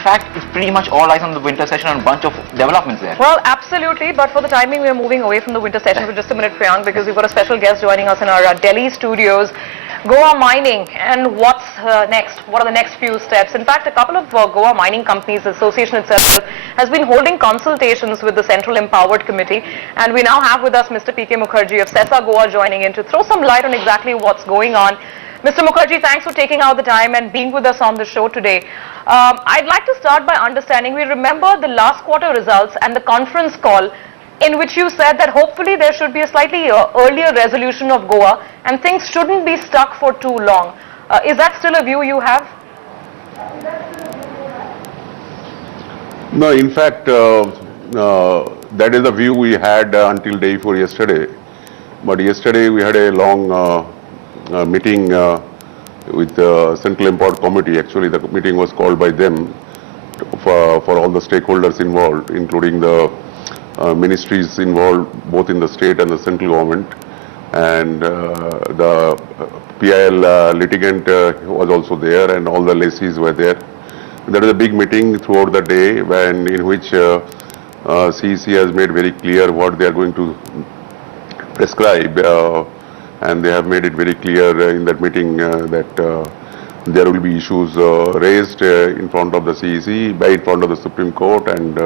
fact, it's pretty much all eyes on the winter session and a bunch of developments there. Well, absolutely, but for the timing, we're moving away from the winter session for just a minute, Priyank, because we've got a special guest joining us in our Delhi studios. Goa mining, and what's next? What are the next few steps? In fact, a couple of Goa mining companies, the association itself, has been holding consultations with the Central Empowered Committee, and we now have with us Mr. P.K. Mukherjee of Sesa Goa joining in to throw some light on exactly what's going on. Mr. Mukherjee, thanks for taking out the time and being with us on the show today. I'd like to start by understanding, we remember the last quarter results and the conference call in which you said that hopefully there should be a slightly earlier resolution of Goa and things shouldn't be stuck for too long. Is that still a view you have? No, in fact, that is the view we had until day before yesterday. But yesterday we had a long meeting with the Central Empowered Committee. Actually, the meeting was called by them for all the stakeholders involved, including the ministries involved both in the state and the central government, and the PIL litigant was also there, and all the lessees were there. There was a big meeting throughout the day in which CEC has made very clear what they are going to prescribe, and they have made it very clear in that meeting that there will be issues raised in front of the CEC, in front of the Supreme Court, and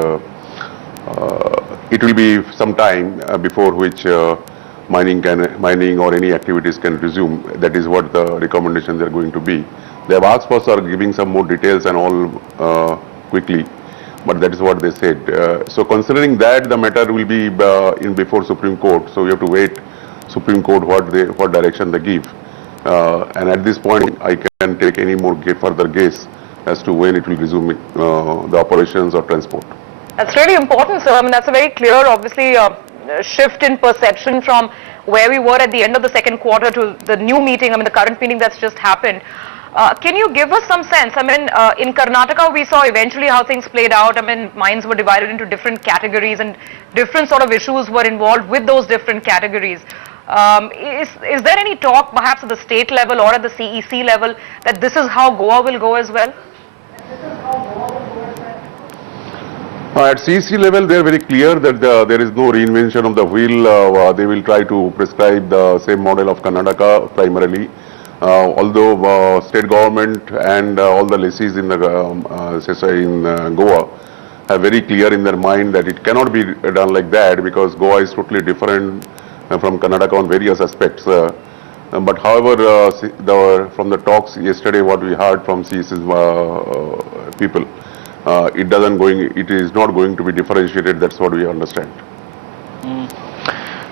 it will be some time before which mining or any activities can resume. That is what the recommendations are going to be. They have asked for giving some more details and all quickly, but that is what they said. So considering that, the matter will be before Supreme Court, so we have to wait Supreme Court what direction they give. And at this point, I can take any more further guess as to when it will resume the operations or transport. That's really important, sir. I mean, that's a very clear, obviously, shift in perception from where we were at the end of the second quarter to the new meeting, I mean, the current meeting that's just happened. Can you give us some sense? I mean, in Karnataka, we saw eventually how things played out. I mean, mines were divided into different categories and different sort of issues were involved with those different categories. Is there any talk, perhaps at the state level or at the CEC level, that this is how Goa will go as well? At CEC level, they are very clear that there is no reinvention of the wheel. They will try to prescribe the same model of Karnataka primarily. Although state government and all the lessees in the Sesa in Goa are very clear in their mind that it cannot be done like that, because Goa is totally different from Karnataka on various aspects. But however, from the talks yesterday, what we heard from CEC's people, it is not going to be differentiated. That's what we understand.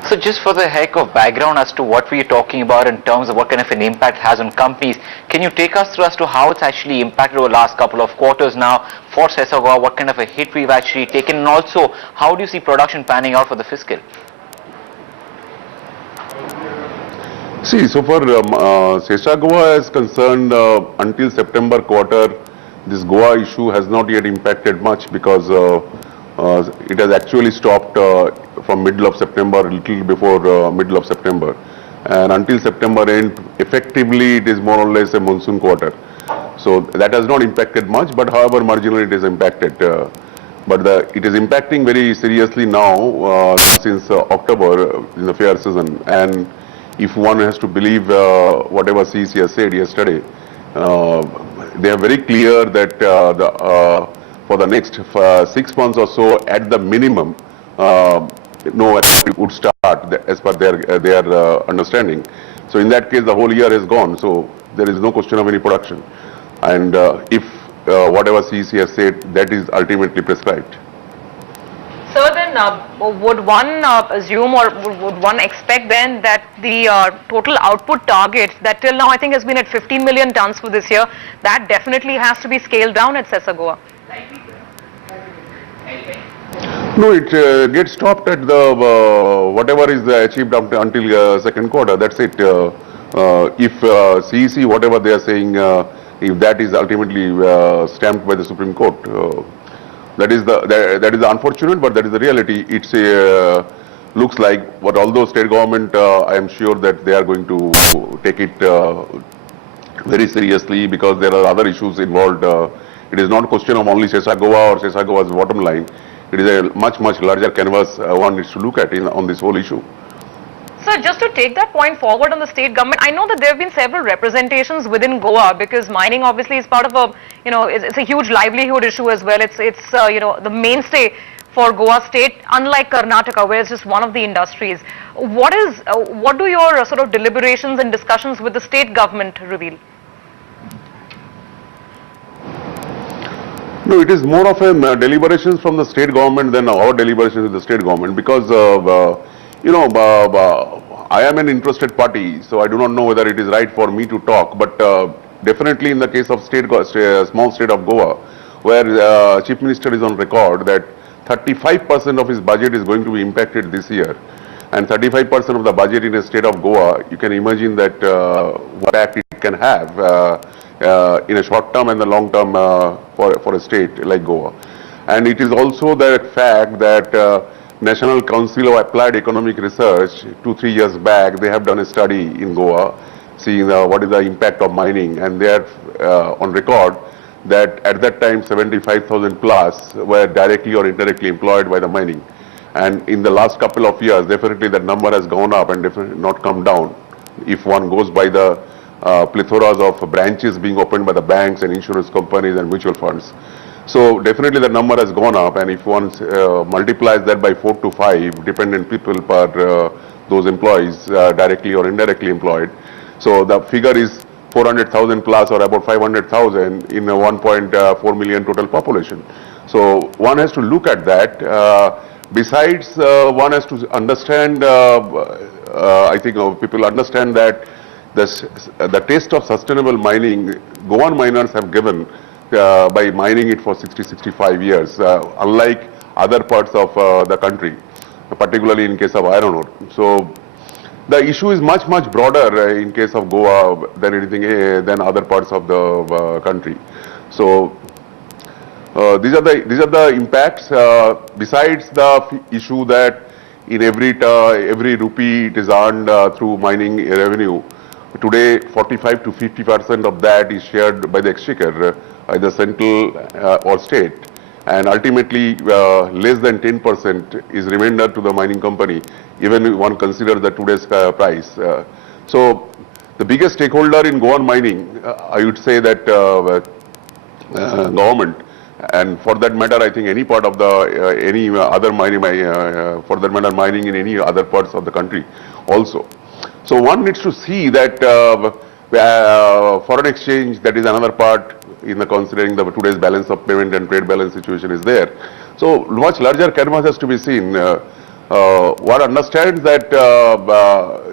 So just for the heck of background as to what we're talking about in terms of what kind of an impact it has on companies, can you take us through as to how it's actually impacted over the last couple of quarters now for Sesa Goa, what kind of a hit we've actually taken, and also how do you see production panning out for the fiscal? See, so for Sesa Goa is concerned, until September quarter, this Goa issue has not yet impacted much, because it has actually stopped from middle of September, a little before middle of September. And until September end, effectively it is more or less a monsoon quarter. So that has not impacted much, but however marginally it is impacted. But it is impacting very seriously now since October in the fair season. And if one has to believe whatever CEC has said yesterday, they are very clear that for the next 6 months or so, at the minimum, no activity would start as per their understanding. So in that case, the whole year is gone. So there is no question of any production. And if whatever CEC has said, that is ultimately prescribed. So then, would one assume, or would one expect then that the total output target that till now I think has been at 15 million tons for this year, that definitely has to be scaled down at Sesa Goa? No, it gets stopped at the whatever is achieved until second quarter. That's it. If CEC, whatever they are saying, if that is ultimately stamped by the Supreme Court, that is the unfortunate, but that is the reality. It's looks like, but although state government, I am sure that they are going to take it very seriously, because there are other issues involved It is not a question of only Sesa Goa or Sesa Goa's bottom line. It is a much larger canvas one needs to look at on this whole issue. Sir, just to take that point forward on the state government, I know that there have been several representations within Goa because mining obviously is part of a, it's a huge livelihood issue as well. It's the mainstay for Goa state, unlike Karnataka, where it's just one of the industries. What do your sort of deliberations and discussions with the state government reveal? No, it is more of a deliberations from the state government than our deliberations with the state government because I am an interested party, so I do not know whether it is right for me to talk, but definitely in the case of small state of Goa, where Chief Minister is on record that 35% of his budget is going to be impacted this year, and 35% of the budget in a state of Goa, you can imagine that what impact it can have in a short term and the long term for a state like Goa. And it is also the fact that National Council of Applied Economic Research, 2-3 years back, they have done a study in Goa, seeing what is the impact of mining, and they are on record that at that time 75,000 plus were directly or indirectly employed by the mining. And in the last couple of years, definitely that number has gone up and definitely not come down. If one goes by the plethoras of branches being opened by the banks and insurance companies and mutual funds. So definitely the number has gone up, and if one multiplies that by 4 to 5 dependent people per those employees directly or indirectly employed, so the figure is 400,000 plus or about 500,000 in a 1.4 million total population. So one has to look at that. Besides, one has to understand, I think people understand that the taste of sustainable mining, Goan miners have given by mining it for 60-65 years, unlike other parts of the country, particularly in case of iron ore. So the issue is much broader in case of Goa than anything than other parts of the country. So these are the impacts. Besides the issue that in every rupee it is earned through mining revenue, today 45 to 50% of that is shared by the exchequer, either central or state, and ultimately less than 10% is remainder to the mining company, even if one considers the today's price. So the biggest stakeholder in Goan mining, I would say that government, and for that matter I think any part of the any other mining, for that matter mining in any other parts of the country also. So one needs to see that foreign exchange, that is another part in the considering the today's balance of payment and trade balance situation is there. So much larger canvas has to be seen. One understands that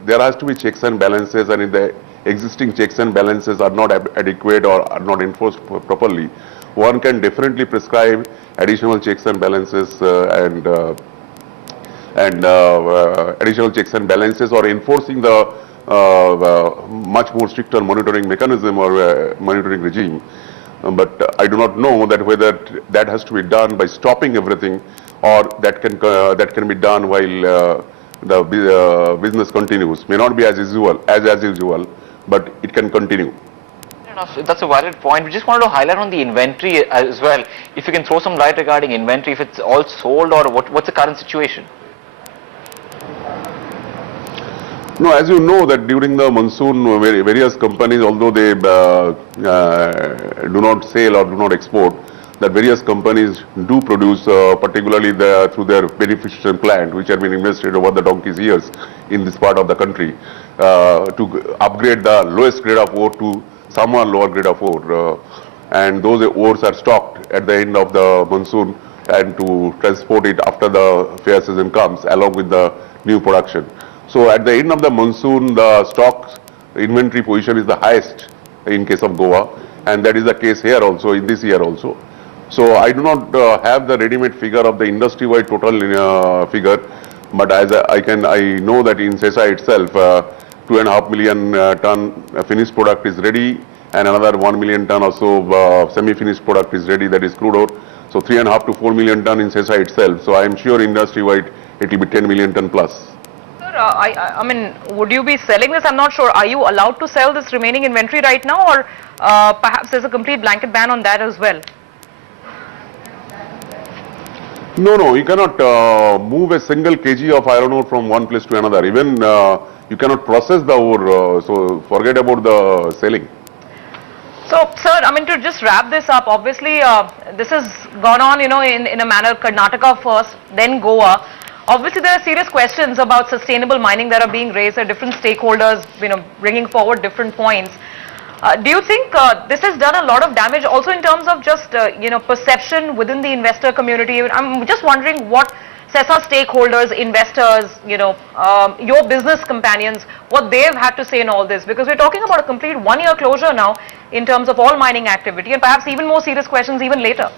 there has to be checks and balances, and if the existing checks and balances are not adequate or are not enforced properly, one can definitely prescribe additional checks and balances additional checks and balances, or enforcing the much more stricter monitoring mechanism or monitoring regime. But I do not know that whether that has to be done by stopping everything, or that can be done while the business continues. May not be as usual, but it can continue. That's a valid point. We just wanted to highlight on the inventory as well. If you can throw some light regarding inventory, if it's all sold, or what's the current situation? No, as you know that during the monsoon, various companies, although they do not sell or do not export, that various companies do produce, particularly through their beneficiation plant, which have been invested over the donkey's years in this part of the country, to upgrade the lowest grade of ore to somewhat lower grade of ore. And those ores are stocked at the end of the monsoon and to transport it after the fair season comes along with the new production. So at the end of the monsoon, the stock inventory position is the highest in case of Goa, and that is the case here also, in this year also. So I do not have the ready-made figure of the industry-wide total figure, but as I know that in Sesa itself, 2.5 million ton finished product is ready, and another 1 million ton or so semi-finished product is ready, that is crude ore. So 3.5 to 4 million ton in Sesa itself. So I am sure industry-wide it will be 10 million ton plus. I mean, would you be selling this? I'm not sure. Are you allowed to sell this remaining inventory right now, or perhaps there's a complete blanket ban on that as well? No, you cannot move a single kg of iron ore from one place to another. Even you cannot process the ore, so forget about the selling. So, sir, I mean, to just wrap this up, obviously, this has gone on, in a manner, Karnataka first, then Goa. Obviously, there are serious questions about sustainable mining that are being raised. There are different stakeholders, bringing forward different points. Do you think this has done a lot of damage also in terms of just, perception within the investor community? I'm just wondering what Sesa stakeholders, investors, your business companions, what they've had to say in all this, because we're talking about a complete 1-year closure now in terms of all mining activity, and perhaps even more serious questions even later.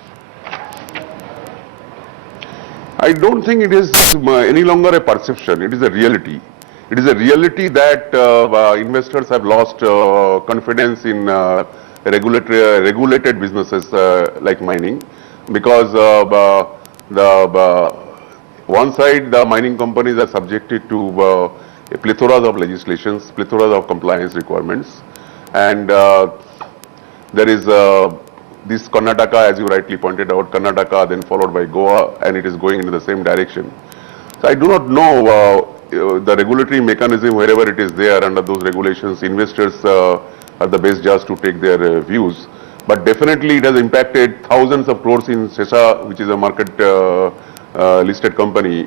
I don't think it is any longer a perception, it is a reality. It is a reality that investors have lost confidence in regulated businesses like mining, because one side the mining companies are subjected to a plethora of legislations, plethora of compliance requirements, and there is this Karnataka, as you rightly pointed out, Karnataka, then followed by Goa, and it is going in the same direction. So I do not know the regulatory mechanism, wherever it is there under those regulations, investors are the best judge to take their views. But definitely it has impacted thousands of crores in Sesa, which is a market listed company,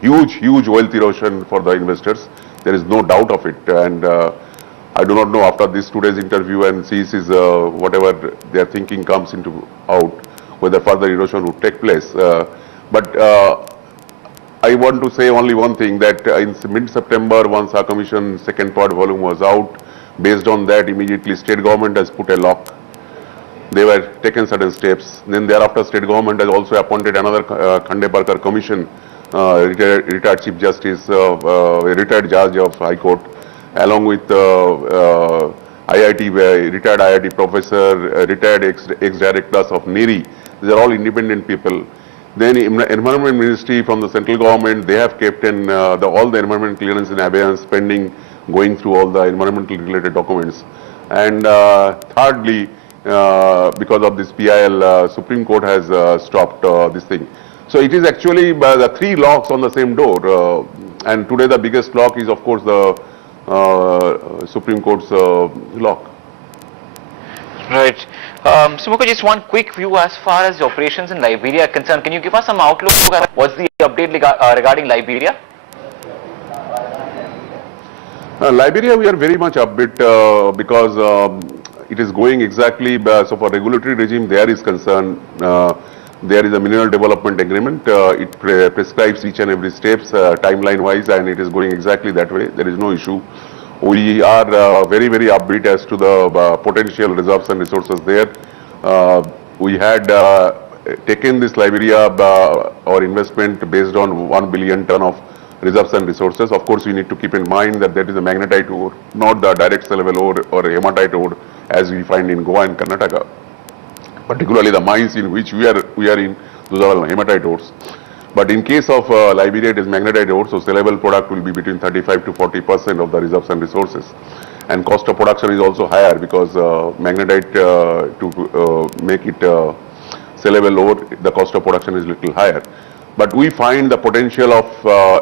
huge wealth erosion for the investors. There is no doubt of it, and I do not know after this today's interview and sees whatever their thinking comes out, whether further erosion would take place. But I want to say only one thing, that in mid-September, once our commission second part volume was out, based on that immediately state government has put a lock. They were taken certain steps. Then thereafter state government has also appointed another Khande Parkar commission, retired Chief Justice, retired Judge of High Court, along with IIT, retired IIT professor, retired ex-directors of NERI. These are all independent people. Then Environment Ministry from the central government, they have kept in all the environment clearance in abeyance pending, going through all the environmental related documents. And thirdly, because of this PIL, Supreme Court has stopped this thing. So it is actually the three locks on the same door. And today the biggest lock is of course the Supreme Court's lock. Right. So Mukherjee, just one quick view as far as the operations in Liberia are concerned. Can you give us some outlook? What's the update regarding Liberia? Liberia, we are very much upbeat because it is going exactly, so for regulatory regime there is concerned, there is a mineral development agreement. It prescribes each and every steps timeline wise, and it is going exactly that way. There is no issue. We are very upbeat as to the potential reserves and resources there. We had taken this Liberia, our investment based on 1 billion ton of reserves and resources. Of course, we need to keep in mind that that is a magnetite ore, not the direct sellable ore or hematite ore as we find in Goa and Karnataka. Particularly the mines in which we are in, those are all hematite ores. But in case of Liberia, it is magnetite ore, so sellable product will be between 35 to 40% of the reserves and resources. And cost of production is also higher because magnetite to make it sellable ore, the cost of production is little higher. But we find the potential of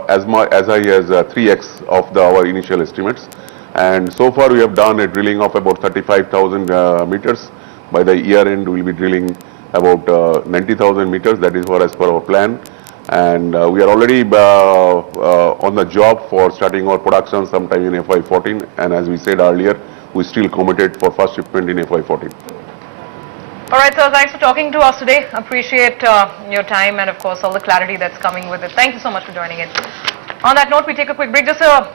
as high as 3x of our initial estimates. And so far we have done a drilling of about 35,000 meters. By the year end, we will be drilling about 90,000 meters. That is as per our plan. And we are already on the job for starting our production sometime in FY14. And as we said earlier, we still committed for first shipment in FY14. All right, sir. Thanks for talking to us today. Appreciate your time and, of course, all the clarity that's coming with it. Thank you so much for joining in. On that note, we take a quick break. Just a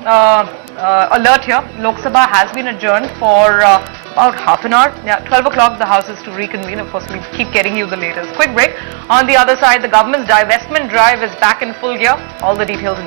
alert here. Lok Sabha has been adjourned for about half an hour. Yeah, 12 o'clock the House is to reconvene. Of course, we keep getting you the latest. Quick break. On the other side, the government's divestment drive is back in full gear. All the details in